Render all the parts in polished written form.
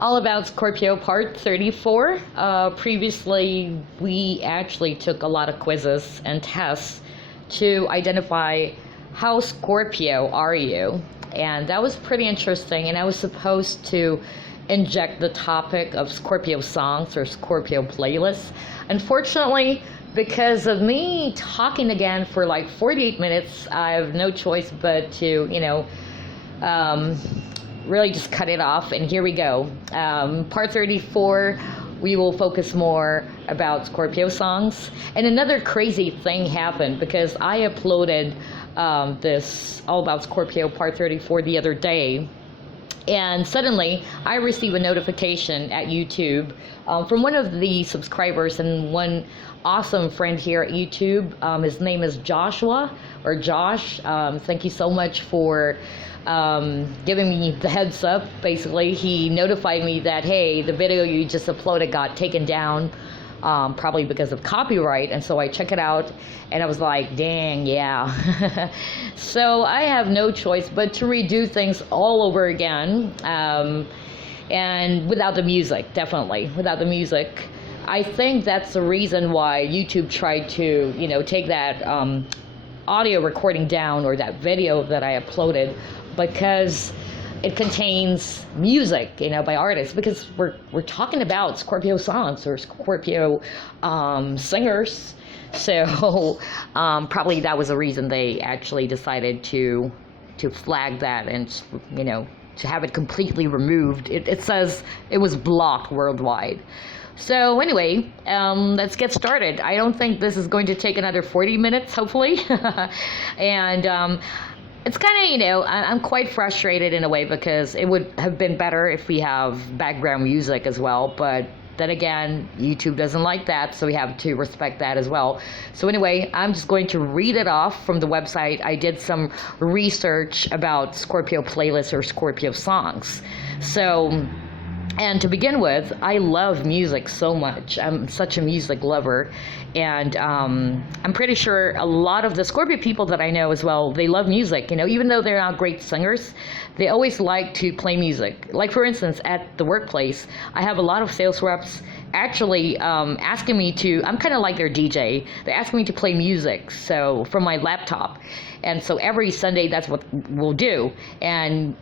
All about Scorpio part 34. Previously, we actually took a lot of quizzes and tests to identify how Scorpio are you. And that was pretty interesting. And I was supposed to inject the topic of Scorpio songs or Scorpio playlists. Unfortunately, because of me talking again for like 48 minutes, I have no choice but to, really just cut it off, and here we go. Part 34, we will focus more about Scorpio songs. And another crazy thing happened because I uploaded this All About Scorpio Part 34 the other day, and suddenly I received a notification at YouTube from one of the subscribers and one awesome friend here at YouTube. His name is Joshua, or Josh. Thank you so much for giving me the heads up. Basically, he notified me that, hey, the video you just uploaded got taken down, probably because of copyright. And so I check it out, and I was like, dang, yeah. So I have no choice but to redo things all over again, and without the music, definitely without the music. I think that's the reason why YouTube tried to, take that audio recording down, or that video that I uploaded, because it contains music, by artists, because we're talking about Scorpio songs or Scorpio singers. So probably that was the reason they actually decided to flag that and, to have it completely removed. It says it was blocked worldwide. So anyway, let's get started. I don't think this is going to take another 40 minutes, hopefully. And it's kind of, I'm quite frustrated in a way, because it would have been better if we have background music as well. But then again, YouTube doesn't like that, so we have to respect that as well. So anyway, I'm just going to read it off from the website. I did some research about Scorpio playlists or Scorpio songs. So, and to begin with, I love music so much. I'm such a music lover. And I'm pretty sure a lot of the Scorpio people that I know as well, they love music. Even though they're not great singers, they always like to play music. Like, for instance, at the workplace, I have a lot of sales reps actually asking me to, I'm kind of like their DJ. They ask me to play music, so from my laptop. And so every Sunday, that's what we'll do. And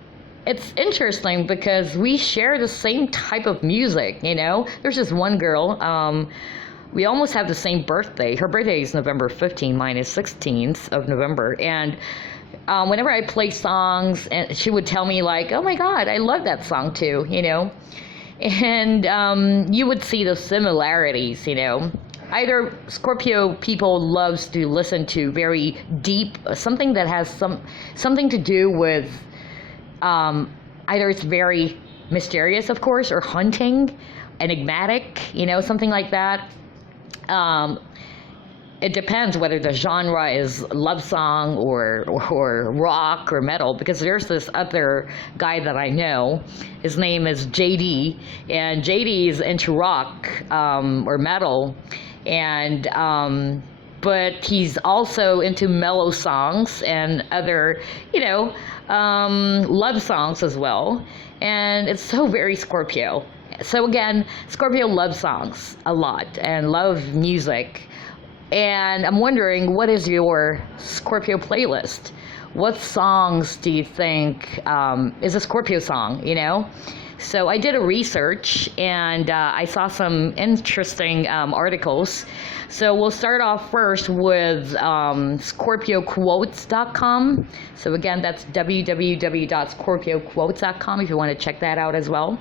it's interesting because we share the same type of music, There's this one girl, we almost have the same birthday. Her birthday is November 15th, mine is 16th of November. And whenever I play songs, and she would tell me like, oh my God, I love that song too, And you would see the similarities, Either Scorpio people loves to listen to very deep, something that has something to do with, either it's very mysterious, of course, or haunting, enigmatic, something like that. It depends whether the genre is love song or rock or metal, because there's this other guy that I know. His name is JD, and JD is into rock or metal, and but he's also into mellow songs and other, love songs as well. And it's so very Scorpio. So again, Scorpio loves songs a lot and love music. And I'm wondering, what is your Scorpio playlist? What songs do you think is a Scorpio song, So I did a research, and I saw some interesting articles. So we'll start off first with ScorpioQuotes.com. So again, that's www.ScorpioQuotes.com if you want to check that out as well.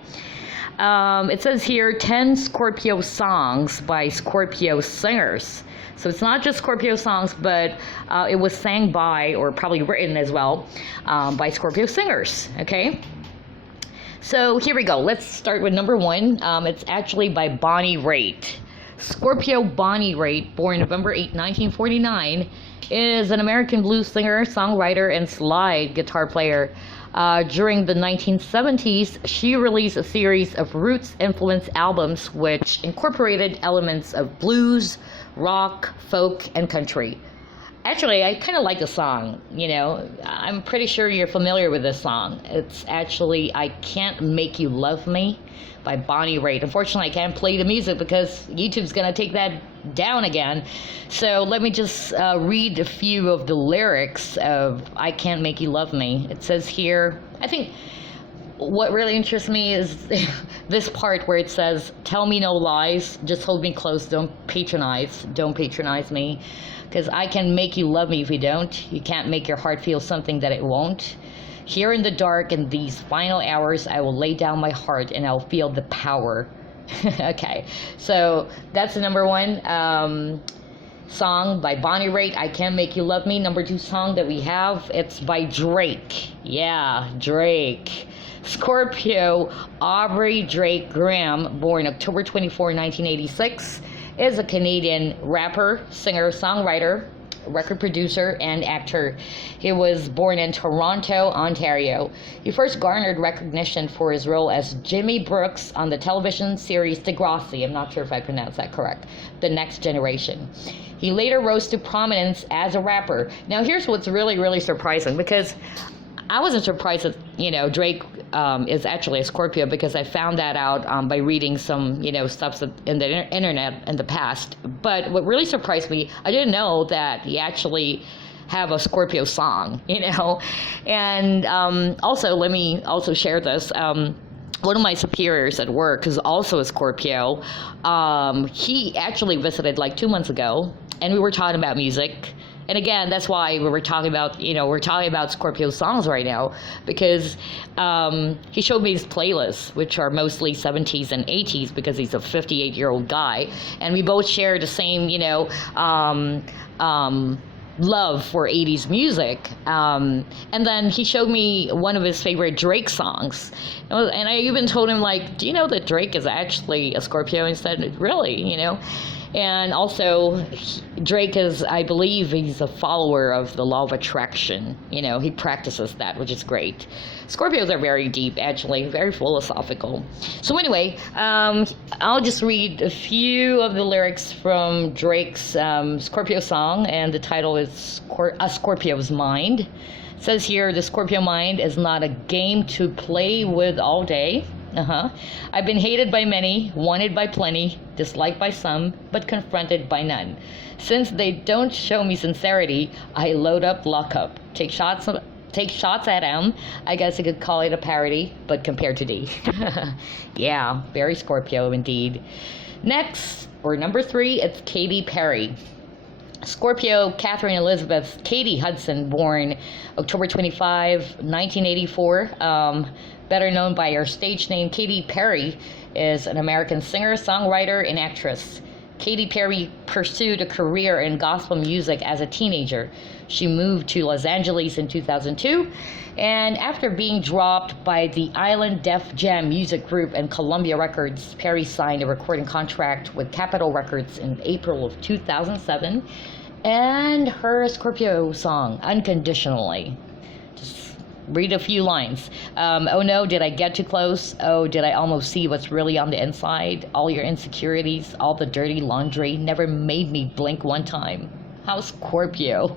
It says here 10 Scorpio songs by Scorpio singers. So it's not just Scorpio songs, but it was sang by, or probably written as well, by Scorpio singers, okay? So here we go. Let's start with number one. It's actually by Bonnie Raitt. Scorpio Bonnie Raitt, born November 8, 1949, is an American blues singer, songwriter, and slide guitar player. During the 1970s, she released a series of roots-influenced albums which incorporated elements of blues, rock, folk, and country. Actually, I kind of like the song. You know, I'm pretty sure you're familiar with this song. It's actually "I Can't Make You Love Me" by Bonnie Raitt. Unfortunately, I can't play the music because YouTube's gonna take that down again. So let me just read a few of the lyrics of "I Can't Make You Love Me." It says here, I think what really interests me is this part where it says, "Tell me no lies, just hold me close, don't patronize me, because I can make you love me if you don't. You can't make your heart feel something that it won't. Here in the dark, in these final hours, I will lay down my heart and I'll feel the power." Okay, so that's the number one song by Bonnie Raitt, "I Can't Make You Love Me." Number two song that we have, it's by Drake. Yeah, Drake. Scorpio Aubrey Drake Graham, born October 24, 1986, is a Canadian rapper, singer, songwriter, record producer, and actor. He was born in Toronto, Ontario. He first garnered recognition for his role as Jimmy Brooks on the television series Degrassi. I'm not sure if I pronounced that correct. The Next Generation. He later rose to prominence as a rapper. Now, here's what's really, really surprising, because I wasn't surprised that, you know, Drake is actually a Scorpio, because I found that out by reading some, you know, stuff in the internet in the past. But what really surprised me, I didn't know that he actually have a Scorpio song, you know. And also, let me also share this. One of my superiors at work is also a Scorpio. He actually visited like 2 months ago, and we were talking about music. And again, that's why we were talking about, you know, we're talking about Scorpio songs right now, because he showed me his playlists, which are mostly 70s and 80s, because he's a 58-year-old guy. And we both share the same, you know, love for 80s music. And then he showed me one of his favorite Drake songs. And I even told him, like, do you know that Drake is actually a Scorpio? And he said, really, you know? And also, Drake is, I believe, he's a follower of the law of attraction. You know, he practices that, which is great. Scorpios are very deep, actually, very philosophical. So anyway, I'll just read a few of the lyrics from Drake's Scorpio song, and the title is A Scorpio's Mind. It says here, "The Scorpio mind is not a game to play with all day. I've been hated by many, wanted by plenty, disliked by some, but confronted by none. Since they don't show me sincerity, I load up, lock up, take shots at them. I guess I could call it a parody, but compared to thee." Yeah, very Scorpio indeed. Next, or number three, it's Katy Perry. Scorpio Catherine Elizabeth Katie Hudson, born October 25, 1984. Better known by her stage name Katy Perry, is an American singer, songwriter, and actress. Katy Perry pursued a career in gospel music as a teenager. She moved to Los Angeles in 2002, and after being dropped by the Island Def Jam Music Group and Columbia Records, Perry signed a recording contract with Capitol Records in April of 2007, and her Scorpio song, Unconditionally. Read a few lines. Oh no, did I get too close? Oh, did I almost see what's really on the inside? All your insecurities, all the dirty laundry never made me blink one time. How Scorpio.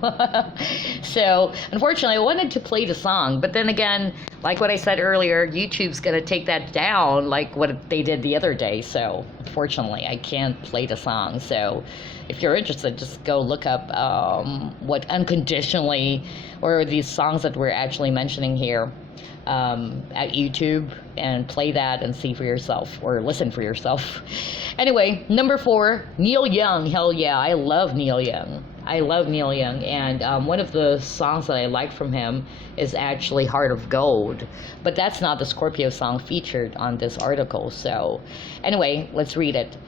So, unfortunately, I wanted to play the song, but then again, like what I said earlier, YouTube's gonna take that down like what they did the other day, so unfortunately, I can't play the song. So, if you're interested, just go look up what Unconditionally, or these songs that we're actually mentioning here at YouTube, and play that and see for yourself, or listen for yourself. Anyway, number four, Neil Young. Hell yeah, I love Neil Young. And one of the songs that I like from him is actually Heart of Gold, but that's not the Scorpio song featured on this article. So anyway, let's read it.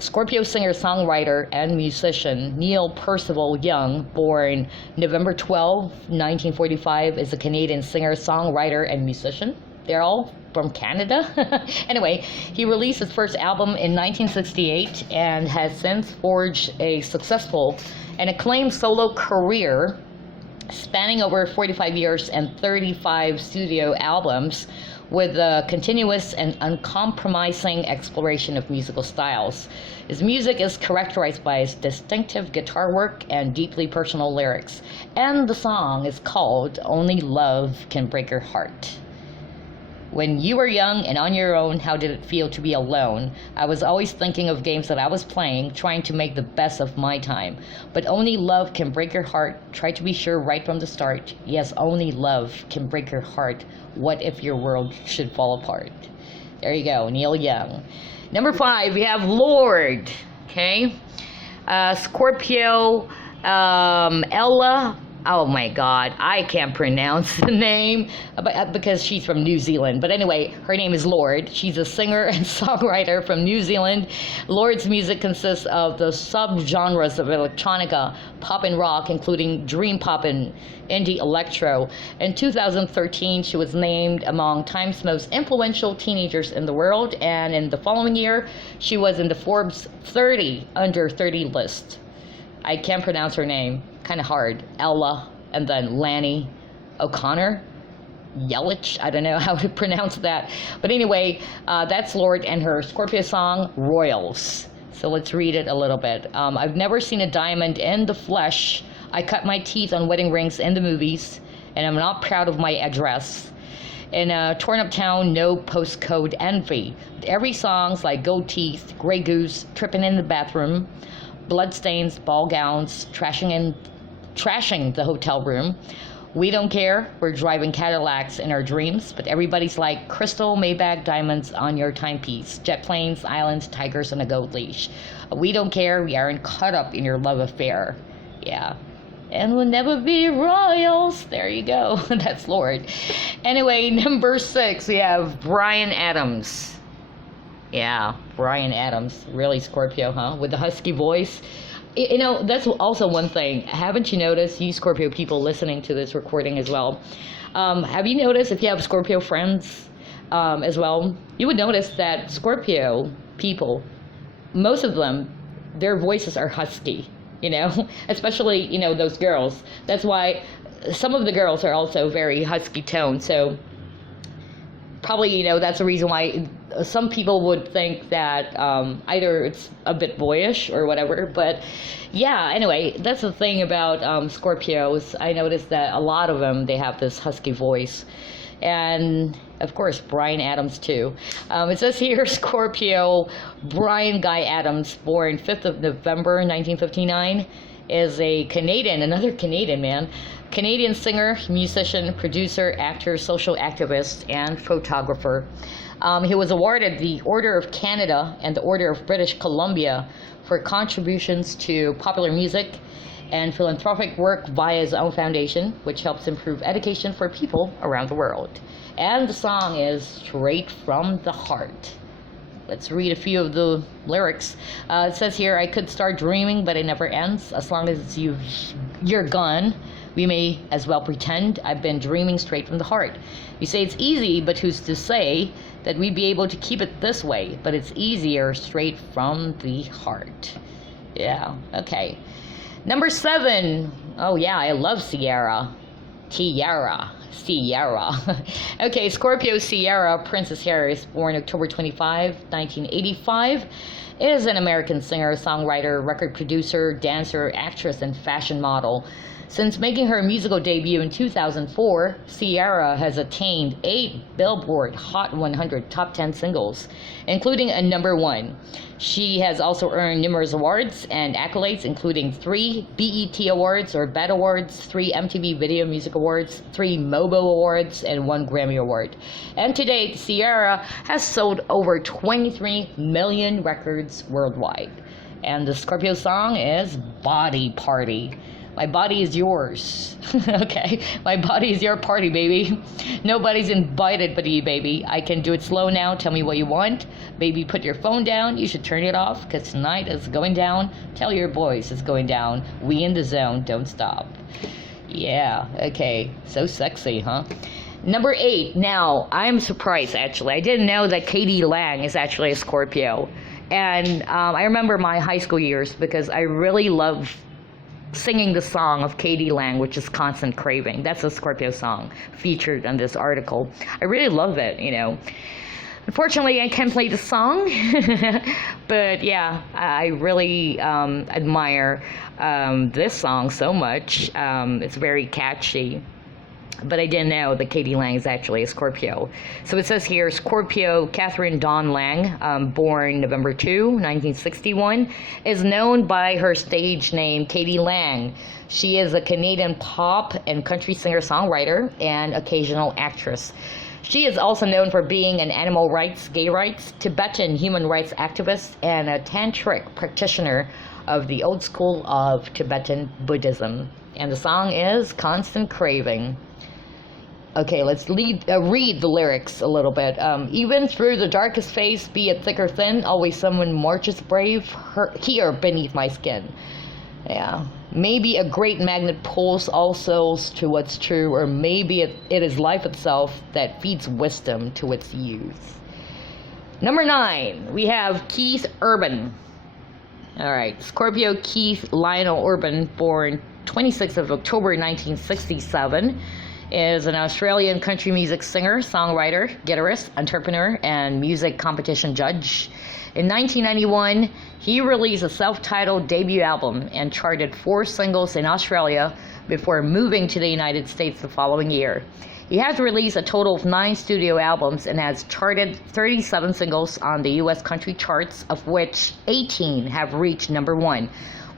Scorpio singer, songwriter, and musician Neil Percival Young, born November 12, 1945, is a Canadian singer, songwriter, and musician. They're all from Canada. Anyway, he released his first album in 1968 and has since forged a successful and acclaimed solo career spanning over 45 years and 35 studio albums, with a continuous and uncompromising exploration of musical styles. His music is characterized by his distinctive guitar work and deeply personal lyrics, and the song is called Only Love Can Break Your Heart. When you were young and on your own, how did it feel to be alone? I was always thinking of games that I was playing, trying to make the best of my time. But only love can break your heart. Try to be sure right from the start. Yes, only love can break your heart. What if your world should fall apart? There you go, Neil Young. Number 5, we have Lord. Okay, Scorpio, Ella. Oh my God, I can't pronounce the name because she's from New Zealand. But anyway, her name is Lord. She's a singer and songwriter from New Zealand. Lord's music consists of the subgenres of electronica, pop and rock, including dream pop and indie electro. In 2013, she was named among Time's most influential teenagers in the world, and in the following year, she was in the Forbes 30 under 30 list. I can't pronounce her name. Kind of hard. Ella, and then Lanny O'Connor. Yelich, I don't know how to pronounce that. But anyway, that's Lord and her Scorpio song, Royals. So let's read it a little bit. I've never seen a diamond in the flesh. I cut my teeth on wedding rings in the movies, and I'm not proud of my address. In a torn up town, no postcode envy. Every song's like gold teeth, gray goose, tripping in the bathroom, bloodstains, ball gowns, trashing the hotel room. We don't care. We're driving Cadillacs in our dreams, but everybody's like crystal Maybach diamonds on your timepiece, jet planes, islands, tigers, and a gold leash. We don't care. We aren't caught up in your love affair. Yeah. And we'll never be royals. There you go. That's Lord. Anyway, number 6, we have Bryan Adams. Yeah, Bryan Adams. Really Scorpio, huh? With the husky voice. You know, that's also one thing. Haven't you noticed, you Scorpio people listening to this recording as well, have you noticed, if you have Scorpio friends as well, you would notice that Scorpio people, most of them, their voices are husky, you know, especially, you know, those girls. That's why some of the girls are also very husky toned. So probably, you know, that's the reason why some people would think that either it's a bit boyish or whatever. But yeah, anyway, that's the thing about Scorpios. I noticed that a lot of them, they have this husky voice. And of course, Bryan Adams too. It says here, Scorpio Bryan Guy Adams, born 5th of November 1959, is a Canadian, another Canadian man, Canadian singer, musician, producer, actor, social activist, and photographer. He was awarded the Order of Canada and the Order of British Columbia for contributions to popular music and philanthropic work via his own foundation, which helps improve education for people around the world. And the song is Straight from the Heart. Let's read a few of the lyrics. It says here, I could start dreaming, but it never ends. As long as you're gone, we may as well pretend I've been dreaming straight from the heart. You say it's easy, but who's to say that we'd be able to keep it this way? But it's easier straight from the heart. Yeah, okay. Number 7. Oh yeah, I love Sierra. Sierra. Okay, Scorpio Sierra Princess Harris, born October 25, 1985, is an American singer, songwriter, record producer, dancer, actress, and fashion model. Since making her musical debut in 2004, Sierra has attained 8 Billboard Hot 100 Top 10 singles, including a number 1. She has also earned numerous awards and accolades, including 3 BET Awards or BET Awards, 3 MTV Video Music Awards, 3 MOBO Awards, and 1 Grammy Award. And to date, Sierra has sold over 23 million records worldwide. And the Scorpio song is Body Party. My body is yours. Okay, my body is your party, baby. Nobody's invited but you, baby. I can do it slow now. Tell me what you want. Baby, put your phone down. You should turn it off, because tonight is going down. Tell your boys it's going down. We in the zone, don't stop. Yeah, okay. So sexy, huh? Number 8. Now, I'm surprised, actually. I didn't know that Katie Lang is actually a Scorpio. And I remember my high school years, because I really love singing the song of Katie Lang, which is Constant Craving. That's a Scorpio song featured in this article. I really love it, you know. Unfortunately, I can't play the song, but yeah, I really admire this song so much. It's very catchy. But I didn't know that Katie Lang is actually a Scorpio. So it says here, Scorpio Catherine Dawn Lang, born November 2, 1961, is known by her stage name Katie Lang. She is a Canadian pop and country singer-songwriter and occasional actress. She is also known for being an animal rights, gay rights, Tibetan human rights activist, and a tantric practitioner of the old school of Tibetan Buddhism. And the song is Constant Craving. Okay, let's read the lyrics a little bit. Even through the darkest phase, be it thick or thin, always someone marches brave here beneath my skin. Yeah. Maybe a great magnet pulls all souls to what's true, or maybe it is life itself that feeds wisdom to its youth. Number 9, we have Keith Urban. All right, Scorpio Keith Lionel Urban, born 26th of October 1967, is an Australian country music singer, songwriter, guitarist, entrepreneur, and music competition judge. In 1991, he released a self-titled debut album and charted 4 singles in Australia before moving to the United States the following year. He has released a total of 9 studio albums and has charted 37 singles on the U.S. country charts, of which 18 have reached number 1.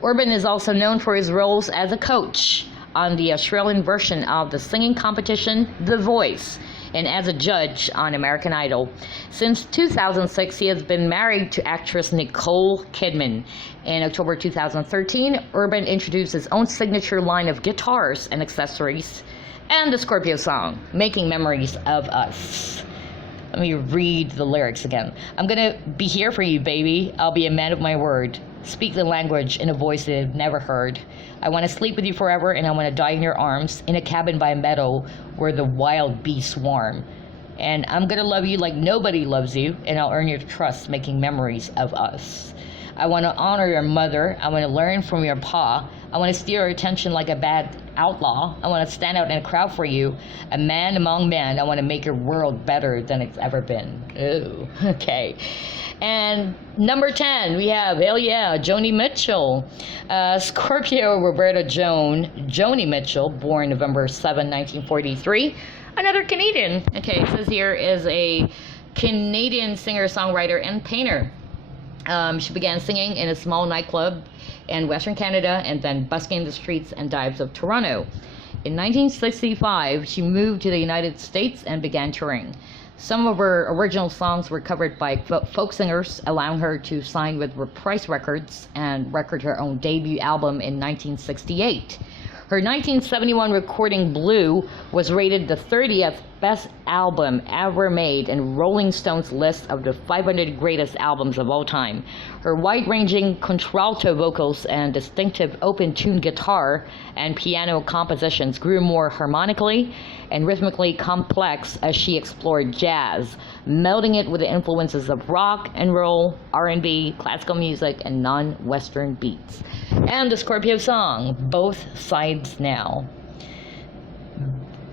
Urban is also known for his roles as a coach on the Australian version of the singing competition The Voice, and as a judge on American Idol. Since 2006, he has been married to actress Nicole Kidman. In October 2013, Urban introduced his own signature line of guitars and accessories, and the Scorpio song, Making Memories of Us. Let me read the lyrics again. I'm gonna be here for you, baby. I'll be a man of my word. Speak the language in a voice they've never heard. I want to sleep with you forever, and I want to die in your arms in a cabin by a meadow where the wild beasts swarm. And I'm going to love you like nobody loves you, and I'll earn your trust, making memories of us. I want to honor your mother. I want to learn from your pa. I want to steer your attention like a bad outlaw. I want to stand out in a crowd for you, a man among men. I want to make your world better than it's ever been. Ooh, okay. And number 10, we have, hell yeah, Joni Mitchell. Scorpio Roberta Joni Mitchell, born November 7, 1943. Another Canadian. Okay, it says here is a Canadian singer, songwriter, and painter. She began singing in a small nightclub in Western Canada and then busking the streets and dives of Toronto. In 1965, she moved to the United States and began touring. Some of her original songs were covered by folk singers, allowing her to sign with Reprise Records and record her own debut album in 1968. Her 1971 recording Blue was rated the 30th best album ever made in Rolling Stone's list of the 500 greatest albums of all time. Her wide-ranging contralto vocals and distinctive open-tuned guitar and piano compositions grew more harmonically and rhythmically complex as she explored jazz, melding it with the influences of rock and roll, R&B, classical music, and non-Western beats. And the Scorpio song, Both Sides Now.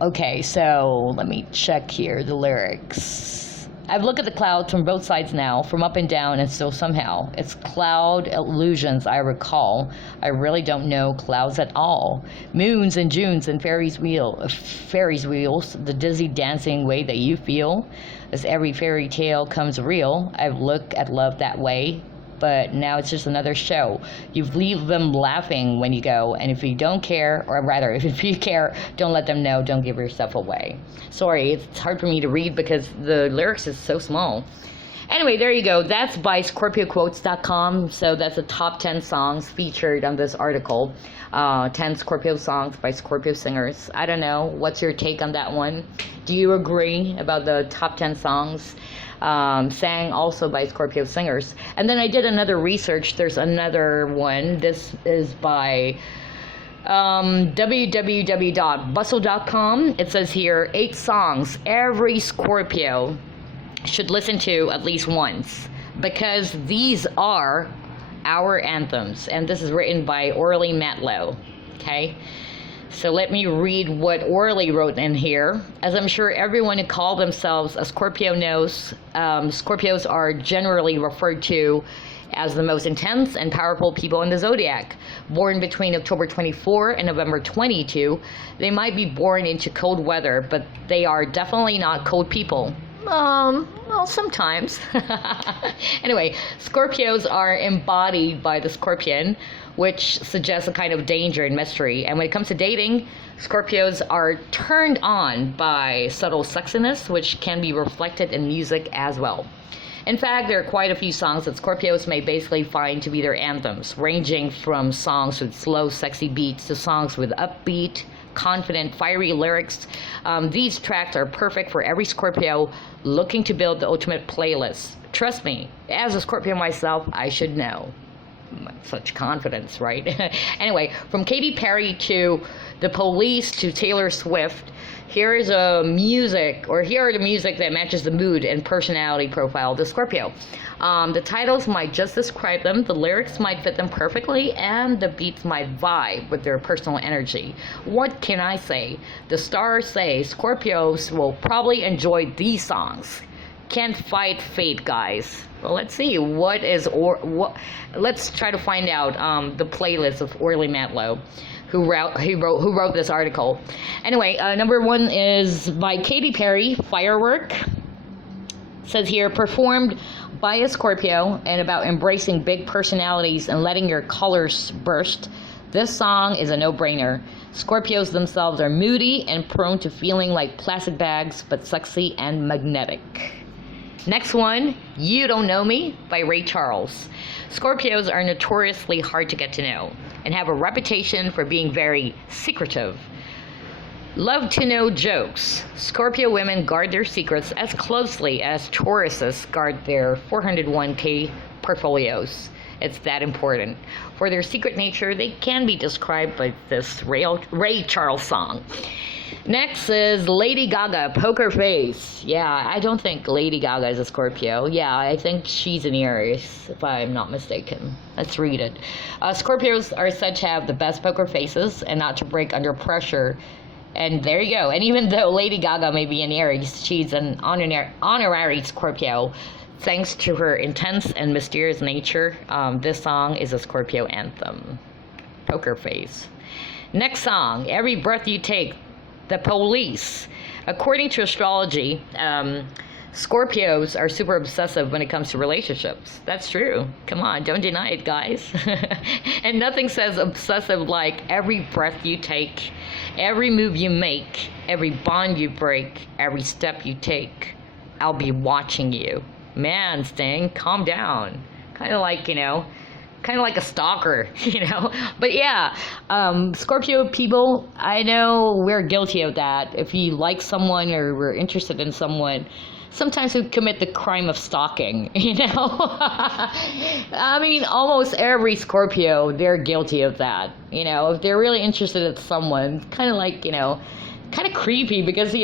Okay, so let me check here the lyrics. I've looked at the clouds from both sides now, from up and down, and still somehow. It's cloud illusions I recall. I really don't know clouds at all. Moons and Junes and Ferris wheels, the dizzy dancing way that you feel. As every fairy tale comes real, I've looked at love that way. But now it's just another show. You leave them laughing when you go, and if you don't care, or rather, if you care, don't let them know, don't give yourself away. Sorry, it's hard for me to read because the lyrics is so small. Anyway, there you go. That's by ScorpioQuotes.com. So that's the top 10 songs featured on this article. 10 Scorpio songs by Scorpio singers. I don't know. What's your take on that one? Do you agree about the top 10 songs sang also by Scorpio singers? And then I did another research. There's another one. This is by www.bustle.com. It says here 8 songs every Scorpio should listen to at least once, because these are our anthems. And this is written by Orly Matlow. Okay. So let me read what Orly wrote in here. As I'm sure everyone who call themselves a Scorpio knows, Scorpios are generally referred to as the most intense and powerful people in the zodiac. Born between October 24 and November 22, they might be born into cold weather, but they are definitely not cold people. Well, sometimes. Anyway, Scorpios are embodied by the scorpion, which suggests a kind of danger and mystery. And when it comes to dating, Scorpios are turned on by subtle sexiness, which can be reflected in music as well. In fact, there are quite a few songs that Scorpios may basically find to be their anthems, ranging from songs with slow, sexy beats to songs with upbeat, confident, fiery lyrics. These tracks are perfect for every Scorpio looking to build the ultimate playlist. Trust me, as a Scorpio myself, I should know. Such confidence, right? Anyway, from Katy Perry to The Police to Taylor Swift, here are the music that matches the mood and personality profile of the Scorpio. The titles might just describe them, the lyrics might fit them perfectly, and the beats might vibe with their personal energy. What can I say? The stars say Scorpios will probably enjoy these songs. Can't fight fate, guys. Well, let's see. Let's try to find out the playlist of Orly Matlow, who wrote this article. Anyway, number one is by Katy Perry, Firework. It says here, performed by a Scorpio and about embracing big personalities and letting your colors burst. This song is a no-brainer. Scorpios themselves are moody and prone to feeling like plastic bags, but sexy and magnetic. Next one, You Don't Know Me by Ray Charles. Scorpios are notoriously hard to get to know and have a reputation for being very secretive. Love to know jokes. Scorpio women guard their secrets as closely as Tauruses guard their 401k portfolios. It's that important. For their secret nature, they can be described by this Ray Charles song. Next is Lady Gaga, Poker Face. Yeah, I don't think Lady Gaga is a Scorpio. Yeah, I think she's an Aries, if I'm not mistaken. Let's read it. Scorpios are said to have the best poker faces and not to break under pressure. And there you go. And even though Lady Gaga may be an Aries, she's an honorary Scorpio. Thanks to her intense and mysterious nature, this song is a Scorpio anthem. Poker Face. Next song, Every Breath You Take, The Police. According to astrology, Scorpios are super obsessive when it comes to relationships. That's true. Come on, don't deny it, guys. And nothing says obsessive like every breath you take, every move you make, every bond you break, every step you take. I'll be watching you. Man, Sting, calm down. Kind of like a stalker, But yeah, Scorpio people, I know we're guilty of that. If you like someone or we're interested in someone, sometimes we commit the crime of stalking, I mean, almost every Scorpio, they're guilty of that. If they're really interested in someone, kind of like, kind of creepy because,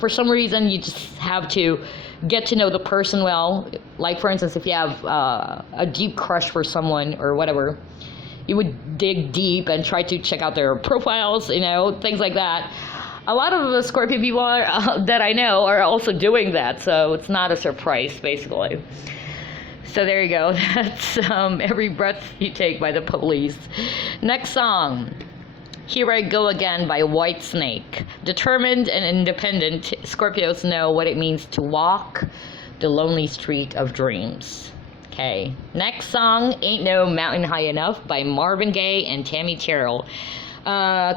for some reason, you just have to get to know the person well. Like, for instance, if you have a deep crush for someone or whatever, you would dig deep and try to check out their profiles, things like that. A lot of the Scorpio people that I know are also doing that, so it's not a surprise, basically. So there you go. That's Every Breath You Take by The Police. Next song, Here I Go Again by Whitesnake. Determined and independent, Scorpios know what it means to walk the lonely street of dreams. Okay. Next song, Ain't No Mountain High Enough by Marvin Gaye and Tammy Terrell.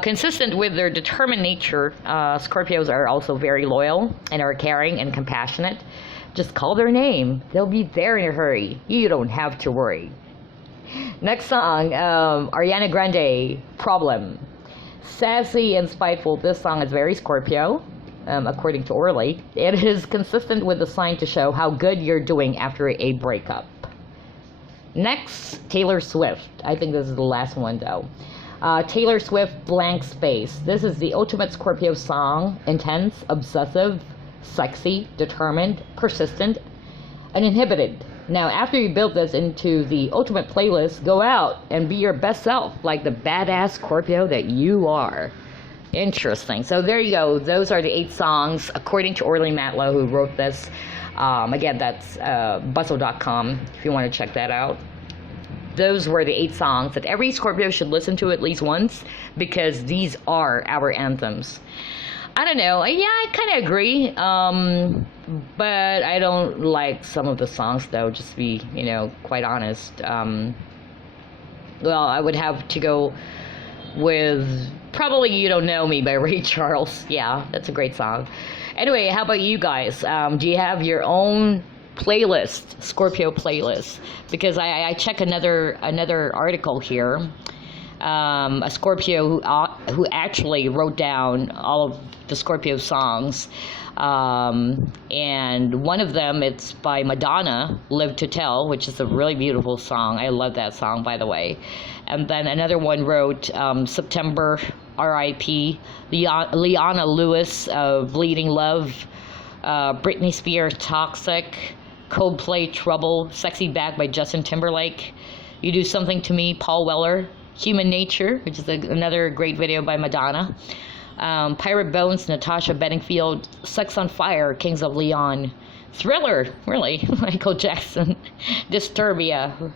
Consistent with their determined nature, Scorpios are also very loyal and are caring and compassionate. Just call their name. They'll be there in a hurry. You don't have to worry. Next song, Ariana Grande, Problem. Sassy and spiteful, this song is very Scorpio, according to Orly. It is consistent with the sign to show how good you're doing after a breakup. Next, Taylor Swift. I think this is the last one, though. Taylor Swift, Blank Space. This is the ultimate Scorpio song. Intense, obsessive, sexy, determined, persistent, uninhibited. Now, after you build this into the ultimate playlist, go out and be your best self, like the badass Scorpio that you are. Interesting. So there you go. Those are the 8 songs, according to Orly Matlow, who wrote this. Again, that's bustle.com, if you want to check that out. Those were the 8 songs that every Scorpio should listen to at least once, because these are our anthems. I don't know. Yeah, I kind of agree. But I don't like some of the songs, though, just to be, quite honest. Well, I would have to go with probably You Don't Know Me by Ray Charles. Yeah, that's a great song. Anyway, how about you guys? Do you have your own playlist, Scorpio playlist? Because I check another article here. A Scorpio who actually wrote down all of the Scorpio songs, and one of them, it's by Madonna, Live to Tell, which is a really beautiful song. I love that song, by the way. And then another one wrote September, R.I.P., Leona Lewis, Bleeding Love, Britney Spears, Toxic, Coldplay, Trouble, Sexy Back by Justin Timberlake, You Do Something to Me, Paul Weller, Human Nature, which is another great video by Madonna, Pirate Bones, Natasha Bedingfield, Sex on Fire, Kings of Leon, Thriller, really, Michael Jackson, Disturbia,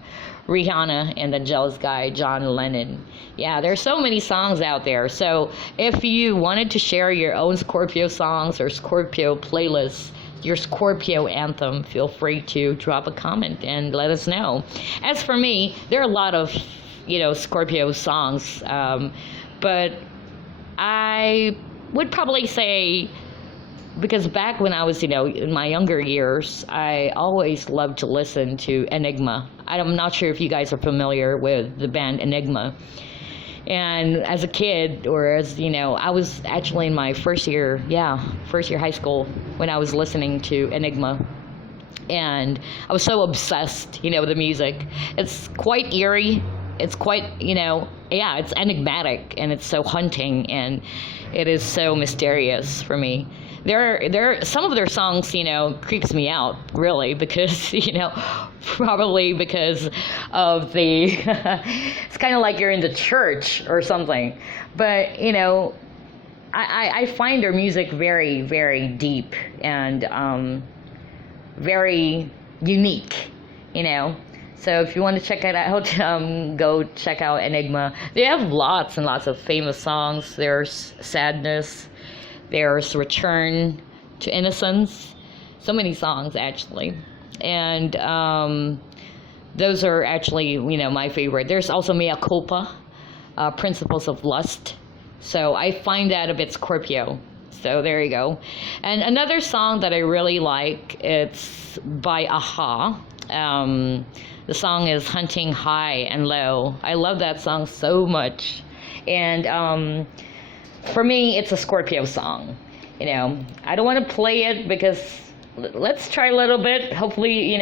Rihanna, and The Jealous Guy, John Lennon. Yeah, there's so many songs out there. So if you wanted to share your own Scorpio songs or Scorpio playlists, your Scorpio anthem, feel free to drop a comment and let us know. As for me, there are a lot of Scorpio songs, but I would probably say, because back when I was, in my younger years, I always loved to listen to Enigma. I'm not sure if you guys are familiar with the band Enigma. And as a kid, or as, I was actually in my first year high school when I was listening to Enigma. And I was so obsessed, with the music. It's quite eerie. It's quite, it's enigmatic, and it's so haunting, and it is so mysterious for me. Some of their songs, creeps me out, really, because, probably because of the, it's kind of like you're in the church or something. But, I find their music very, very deep and very unique, So if you want to check it out, go check out Enigma. They have lots and lots of famous songs. There's Sadness. There's Return to Innocence. So many songs, actually. And those are actually, my favorite. There's also Mea Culpa, Principles of Lust. So I find that a bit Scorpio. So there you go. And another song that I really like, it's by Aha. The song is Hunting High and Low. I love that song so much. And for me, it's a Scorpio song. I don't want to play it because let's try a little bit. Hopefully,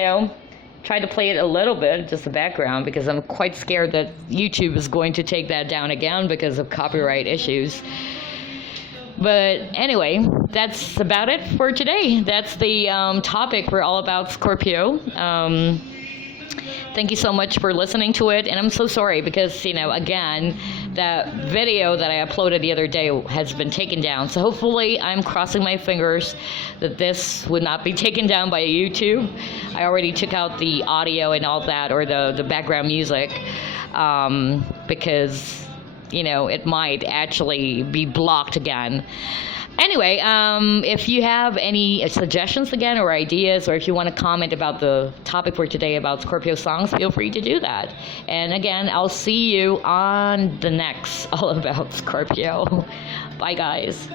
try to play it a little bit, just the background, because I'm quite scared that YouTube is going to take that down again because of copyright issues. But anyway, that's about it for today. That's the topic for All About Scorpio. Thank you so much for listening to it. And I'm so sorry because, again, that video that I uploaded the other day has been taken down. So hopefully I'm crossing my fingers that this would not be taken down by YouTube. I already took out the audio and all that, or the background music, because, it might actually be blocked again. Anyway, if you have any suggestions again or ideas, or if you want to comment about the topic for today about Scorpio songs, feel free to do that. And again, I'll see you on the next All About Scorpio. Bye, guys.